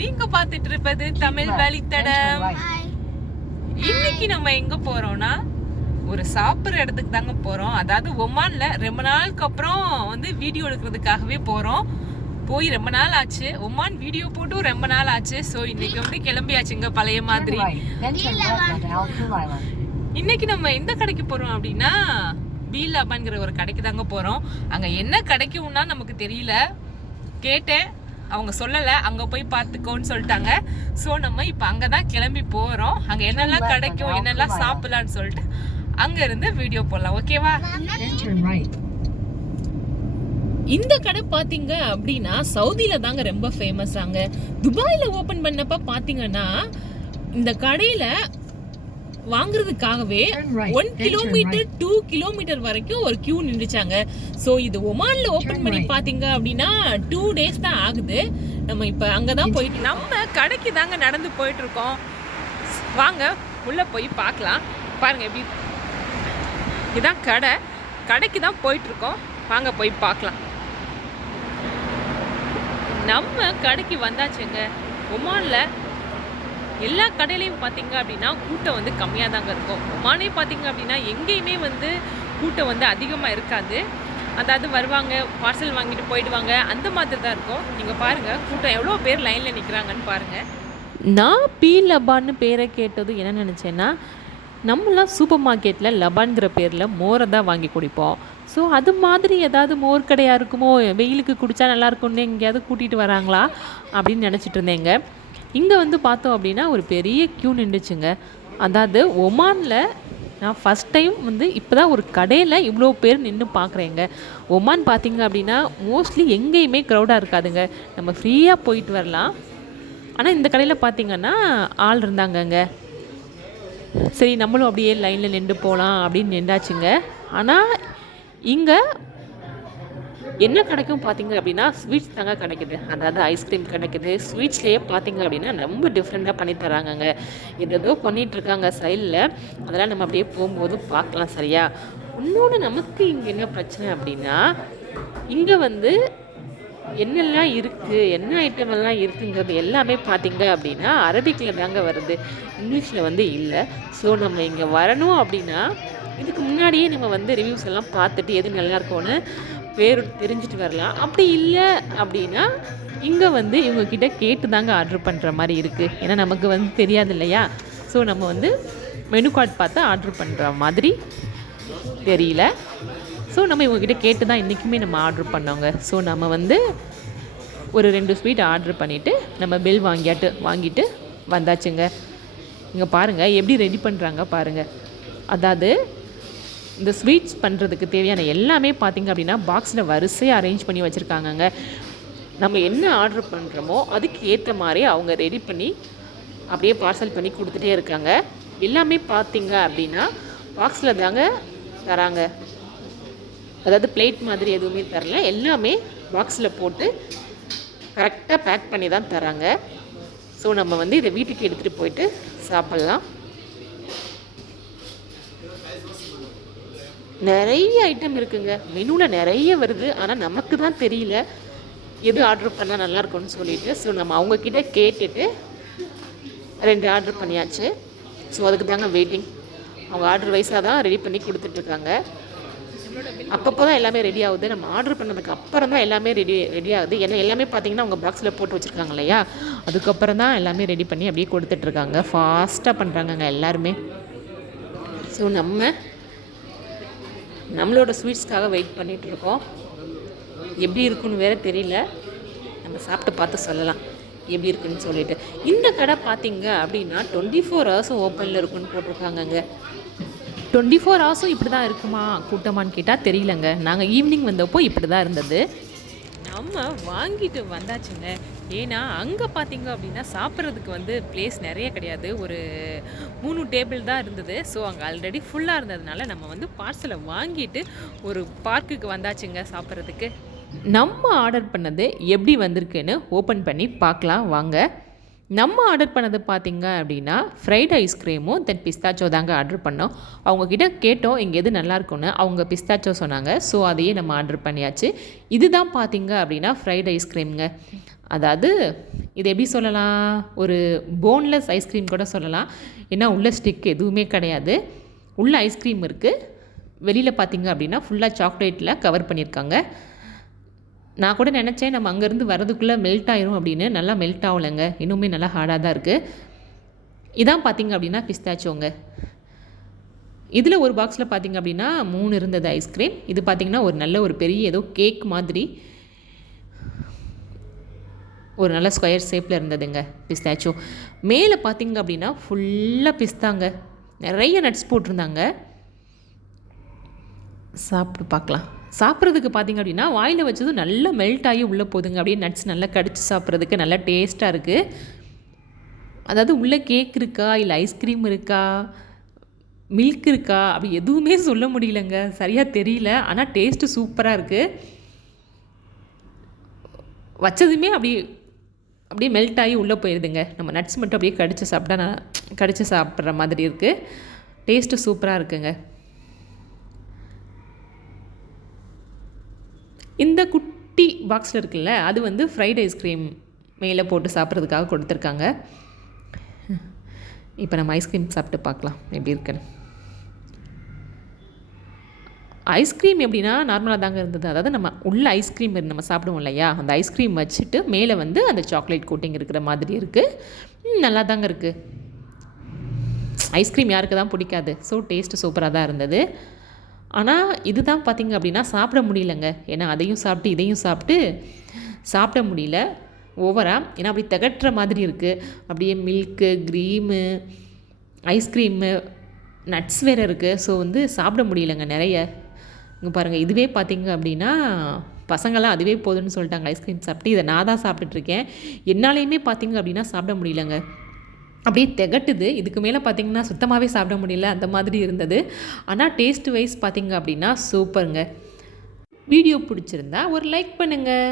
நீங்க பார்த்துட்டு இருப்பது தமிழ் வழித்தடம். இன்னைக்கு நம்ம எங்க போறோம்னா ஒரு சாப்பிடுற இடத்துக்கு தாங்க போறோம். அதாவது ஒமான்ல ரொம்ப நாளுக்கு அப்புறம் வந்து வீடியோ எடுக்கிறதுக்காகவே போறோம். போய் ரொம்ப நாள் ஆச்சு. ஒமான் வீடியோ போட்டும் ரொம்ப நாள் ஆச்சு. ஸோ இன்னைக்கு வந்து கிளம்பியாச்சுங்க பழைய மாதிரி. இன்னைக்கு நம்ம எந்த கடைக்கு போறோம் அப்படின்னா பீலாபான்ங்கிற ஒரு கடைக்கு தாங்க போறோம். அங்க என்ன கிடைக்கும்னா நமக்கு தெரியல. கேட்டேன். அவங்க சொல்லல அங்க போய் பார்த்துக்கோன்னு சொல்லிட்டாங்க. ஸோ நம்ம இப்போ அங்க தான் கிளம்பி போறோம். அங்க என்னெல்லாம் கிடைக்கும் என்னெல்லாம் சாப்பிடலாம்னு சொல்லிட்டு அங்க இருந்து வீடியோ போடலாம் ஓகேவா. இந்த கடை பாத்தீங்க அப்படின்னா சவுதியில தாங்க ரொம்ப ஃபேமஸ் ஆங்க. துபாயில ஓபன் பண்ணப்ப பாத்தீங்கன்னா இந்த கடையில வாங்குறதுக்காகவே. ஒன் கிலோமீட்டர் டூ கிலோமீட்டர் வரைக்கும் ஒரு கியூ நின்றுச்சாங்க. சோ இது ஒமான்ல ஓபன் Turn பண்ணி. பாத்தீங்க அப்படின்னா டூ டேஸ் தான் ஆகுது. நம்ம இப்ப அங்கதான் போயிட்டு நம்ம கடைக்கு தாங்க நடந்து போயிட்டு இருக்கோம். வாங்க உள்ள போய் பார்க்கலாம். பாருங்க எப்படி இதான் கடை. கடைக்கு தான் போயிட்டு இருக்கோம். வாங்க போய் பார்க்கலாம். நம்ம கடைக்கு வந்தாச்சுங்க. ஒமான்ல எல்லா கடையிலையும் பார்த்தீங்க அப்படின்னா கூட்டம் வந்து கம்மியாக தாங்க இருக்கும். ஒமானே பார்த்தீங்க அப்படின்னா எங்கேயுமே வந்து கூட்டம் வந்து அதிகமாக இருக்காது. அதாவது வருவாங்க பார்சல் வாங்கிட்டு போயிடுவாங்க அந்த மாதிரி தான் இருக்கும். நீங்கள் பாருங்கள் கூட்டம் எவ்வளோ பேர் லைனில் நிற்கிறாங்கன்னு பாருங்கள் நான் பி லபான்னு பேரை கேட்டது என்ன நினச்சேன்னா நம்மளாம் சூப்பர் மார்க்கெட்டில் லபான்கிற பேரில் மோரை தான் வாங்கி குடிப்போம். ஸோ அது மாதிரி ஏதாவது மோர் கடையாக இருக்குமோ வெயிலுக்கு குடித்தா நல்லாயிருக்கும்னு எங்கேயாவது கூட்டிகிட்டு வராங்களா அப்படின்னு நினச்சிட்டு இருந்தேங்க. இங்கே வந்து பார்த்தோம் அப்படின்னா ஒரு பெரிய க்யூ நின்றுச்சுங்க. அதாவது ஒமானில் நான் ஃபஸ்ட் டைம் வந்து இப்போ தான் ஒரு கடையில் இவ்வளோ பேர் நின்று பார்க்குறேங்க ஒமான் பார்த்தீங்க அப்படின்னா மோஸ்ட்லி எங்கேயுமே க்ரௌடாக இருக்காதுங்க. நம்ம ஃப்ரீயாக போயிட்டு வரலாம். ஆனால் இந்த கடையில் பார்த்தீங்கன்னா ஆள் இருந்தாங்கங்க. சரி நம்மளும் அப்படியே லைனில் நின்று போகலாம் அப்படின்னு நின்றாச்சுங்க. ஆனால் இங்கே என்ன கிடைக்கும் பார்த்தீங்க அப்படின்னா ஸ்வீட்ஸ் தாங்க கிடைக்குது. அதாவது ஐஸ்கிரீம் கிடைக்குது. ஸ்வீட்ஸ்லேயே பார்த்தீங்க அப்படின்னா ரொம்ப டிஃப்ரெண்ட்டாக பண்ணி தராங்கங்க. ஏதோ பண்ணிகிட்ருக்காங்க இருக்காங்க சைடில் அதெல்லாம் நம்ம அப்படியே போகும்போது பார்க்கலாம் சரியா? இன்னொன்று நமக்கு இங்கே என்ன பிரச்சனை அப்படின்னா இங்கே வந்து என்னெல்லாம் இருக்குது என்ன ஐட்டம் எல்லாம் இருக்குங்கிறது எல்லாமே பார்த்தீங்க அப்படின்னா அரபிக்கில் தாங்க வருது. இங்கிலீஷில் வந்து இல்லை. ஸோ நம்ம இங்கே வரணும் அப்படின்னா இதுக்கு முன்னாடியே நம்ம வந்து ரிவ்யூஸ் எல்லாம் பார்த்துட்டு எது நல்லா இருக்கும்னு பேர் தெரிஞ்சுட்டு வரலாம். அப்படி இல்லை அப்படின்னா இங்கே வந்து இவங்கக்கிட்ட கேட்டு தாங்க ஆர்டர் பண்ணுற மாதிரி இருக்குது ஏன்னா நமக்கு வந்து தெரியாது இல்லையா? ஸோ நம்ம வந்து மெனு கார்டு பார்த்து ஆர்டர் பண்ணுற மாதிரி தெரியல. ஸோ நம்ம இவங்கக்கிட்ட கேட்டு தான் இன்றைக்குமே நம்ம ஆர்டர் பண்ணோங்க. ஸோ நம்ம வந்து ஒரு ரெண்டு ஸ்வீட் ஆர்டர் பண்ணிவிட்டு நம்ம பில் வாங்கியாட்டு வாங்கிட்டு வந்தாச்சுங்க. இங்கே பாருங்கள் எப்படி ரெடி பண்ணுறாங்க பாருங்கள் அதாவது இந்த ஸ்வீட்ஸ் பண்ணுறதுக்கு தேவையான எல்லாமே பார்த்திங்க அப்படின்னா பாக்ஸில் வரிசையாக அரேஞ்ச் பண்ணி வச்சுருக்காங்கங்க. நம்ம என்ன ஆர்டர் பண்ணுறோமோ அதுக்கு ஏற்ற மாதிரி அவங்க ரெடி பண்ணி அப்படியே பார்சல் பண்ணி கொடுத்துட்டே இருக்காங்க. எல்லாமே பார்த்திங்க அப்படின்னா பாக்ஸில் தாங்க தராங்க. அதாவது பிளேட் மாதிரி எதுவுமே தரல. எல்லாமே பாக்ஸில் போட்டு கரெக்டாக பேக் பண்ணி தான் தராங்க. ஸோ நம்ம வந்து இதை வீட்டுக்கு எடுத்துகிட்டு போயிட்டு சாப்பிட்லாம். நிறைய ஐட்டம் இருக்குங்க. மெனுவில் நிறைய வருது. ஆனால் நமக்கு தான் தெரியல எது ஆர்டர் பண்ணால் நல்லாயிருக்கும்னு சொல்லிட்டு. ஸோ நம்ம அவங்கக்கிட்ட கேட்டுட்டு ரெண்டு ஆர்டர் பண்ணியாச்சு. ஸோ அதுக்கு தாங்க வெயிட்டிங் அவங்க ஆர்டர் வைஸாக தான் ரெடி பண்ணி கொடுத்துட்ருக்காங்க. அப்பப்போ தான் எல்லாமே ரெடி ஆகுது. நம்ம ஆர்டர் பண்ணதுக்கு அப்புறம் தான் எல்லாமே ரெடி ரெடி ஆகுது. ஏன்னா எல்லாமே பார்த்தீங்கன்னா அவங்க பாக்ஸில் போட்டு வச்சுருக்காங்க இல்லையா? அதுக்கப்புறம் தான் எல்லாமே ரெடி பண்ணி அப்படியே கொடுத்துட்ருக்காங்க. ஃபாஸ்ட்டாக பண்ணுறாங்கங்க எல்லாருமே. ஸோ நம்ம நம்மளோட ஸ்வீட்ஸ்க்காக வெயிட் பண்ணிகிட்ருக்கோம் இருக்கோம் எப்படி இருக்குன்னு வேற தெரியல. நம்ம சாப்பிட்டு பார்த்து சொல்லலாம். எப்படி இருக்குன்னு சொல்லிட்டு. இந்த கடை பார்த்தீங்க அப்படின்னா டுவெண்ட்டி ஃபோர் ஹவர்ஸும் ஓப்பனில் இருக்குன்னு போட்டிருக்காங்கங்க. டுவெண்ட்டி ஃபோர் ஹவர்ஸும் இப்படி தான் இருக்குமா? கூட்டமான்னு கேட்டால் தெரியலங்க. நாங்கள் ஈவினிங் வந்தப்போ இப்படி தான் இருந்தது. நம்ம வாங்கிட்டு வந்தாச்சுங்க. ஏன்னா அங்கே பார்த்தீங்க அப்படின்னா சாப்பிட்றதுக்கு வந்து பிளேஸ் நிறைய கிடையாது. ஒரு மூணு டேபிள் தான் இருந்தது. ஸோ அங்கே ஆல்ரெடி ஃபுல்லாக இருந்ததுனால நம்ம வந்து பார்சலை வாங்கிட்டு ஒரு பார்க்குக்கு வந்தாச்சுங்க சாப்பிட்றதுக்கு. நம்ம ஆர்டர் பண்ணது எப்படி வந்திருக்குன்னு ஓப்பன் பண்ணி பார்க்கலாம். வாங்க. நம்ம ஆர்டர் பண்ணது பார்த்தீங்க அப்படின்னா ஃப்ரைட் ஐஸ்கிரீமும் தென் பிஸ்தாச்சோ தாங்க ஆர்டர் பண்ணோம். அவங்கக்கிட்ட கேட்டோம் இங்கே எது நல்லாயிருக்குன்னு அவங்க பிஸ்தாச்சோ சொன்னாங்க. ஸோ அதையே நம்ம ஆர்டர் பண்ணியாச்சு. இதுதான் பார்த்தீங்க அப்படின்னா ஃப்ரைட் ஐஸ்கிரீம்ங்க அதாவது இது எப்படி சொல்லலாம்? ஒரு போன்லெஸ் ஐஸ்கிரீம் கூட சொல்லலாம். ஏன்னா உள்ள ஸ்டிக் எதுவுமே கிடையாது. உள்ள ஐஸ்கிரீம் இருக்குது வெளியில் பார்த்தீங்க அப்படின்னா ஃபுல்லாக சாக்லேட்டில் கவர் பண்ணியிருக்காங்க. நான் கூட நினச்சேன் நம்ம அங்கேருந்து வரதுக்குள்ளே மெல்ட் ஆயிரும் அப்படின்னு. நல்லா மெல்ட் ஆகலைங்க. இன்னுமே நல்லா ஹார்டாக தான் இருக்குது இதான் பார்த்தீங்க அப்படின்னா பிஸ்தாச்சோங்க. இதில் ஒரு பாக்ஸில் பார்த்தீங்க அப்படின்னா மூணு இருந்தது ஐஸ்கிரீம் இது பார்த்தீங்கன்னா ஒரு நல்ல ஒரு பெரிய ஏதோ கேக் மாதிரி. ஒரு நல்ல ஸ்கொயர் ஷேப்பில் இருந்ததுங்க பிஸ்தாச்சோ. மேலே பார்த்தீங்க அப்படின்னா ஃபுல்லாக பிஸ்தாங்க. நிறைய நட்ஸ் போட்டிருந்தாங்க. சாப்பிட்டு பார்க்கலாம். சாப்பிட்றதுக்கு பார்த்தீங்க அப்படின்னா வாயில் வச்சதும் நல்லா மெல்ட் ஆகி உள்ளே போதுங்க. அப்படியே நட்ஸ் நல்லா கடிச்சு சாப்பிட்றதுக்கு நல்லா டேஸ்ட்டாக இருக்குது அதாவது உள்ளே கேக் இருக்கா? இல்லை ஐஸ்கிரீம் இருக்கா? மில்க் இருக்கா? அப்படி எதுவுமே சொல்ல முடியலங்க. சரியாக தெரியல. ஆனால் டேஸ்ட்டு சூப்பராக இருக்குது வச்சதுமே அப்படி அப்படியே மெல்ட் ஆகி உள்ளே போயிடுதுங்க நம்ம நட்ஸ் மட்டும் அப்படியே கடிச்சு சாப்பிட்டா நான் கடிச்சு சாப்பிட்ற மாதிரி இருக்குது டேஸ்ட்டு சூப்பராக இருக்குங்க. இந்த குட்டி பாக்ஸில் இருக்குல்ல அது வந்து ஃப்ரைட் ஐஸ்கிரீம் மேலே போட்டு சாப்பிட்றதுக்காக கொடுத்துருக்காங்க. இப்போ நம்ம ஐஸ்கிரீம் சாப்பிட்டு பார்க்கலாம் எப்படி இருக்குன்னு. ஐஸ்கிரீம் எப்படின்னா நார்மலாக தாங்க இருந்தது. அதாவது நம்ம உள்ள ஐஸ்கிரீம் நம்ம சாப்பிடுவோம் இல்லையா? அந்த ஐஸ்கிரீம் வச்சுட்டு மேலே வந்து அந்த சாக்லேட் கோட்டிங் இருக்கிற மாதிரி இருக்குது நல்லா தாங்க இருக்குது ஐஸ்கிரீம் யாருக்கு தான் பிடிக்காது. ஸோ டேஸ்ட்டு சூப்பராக தான் இருந்தது. ஆனால் இதுதான் பார்த்திங்க அப்படின்னா சாப்பிட முடியலங்க. ஏன்னா அதையும் சாப்பிட்டு இதையும் சாப்பிட்டு சாப்பிட முடியல. ஓவராக ஏன்னா அப்படி திகட்டுற மாதிரி இருக்குது அப்படியே மில்க்கு க்ரீமு ஐஸ்கிரீமு நட்ஸ் வேறு இருக்குது ஸோ வந்து சாப்பிட முடியலங்க நிறைய. இங்கே பாருங்கள் இதுவே பார்த்திங்க அப்படின்னா பசங்களாம் அதுவே போதும்னு சொல்லிட்டாங்க. ஐஸ்கிரீம் சாப்பிட்டு இதை நான் தான் சாப்பிட்டுட்ருக்கேன் என்னாலையுமே பார்த்தீங்க அப்படின்னா சாப்பிட முடியலங்க. அப்படியே திகட்டுது. இதுக்கு மேலே பார்த்தீங்கன்னா சுத்தமாகவே சாப்பிட முடியல அந்த மாதிரி இருந்தது. ஆனால் டேஸ்ட் வைஸ் பார்த்தீங்க அப்படின்னா சூப்பருங்க வீடியோ பிடிச்சிருந்தா ஒரு லைக் பண்ணுங்கள்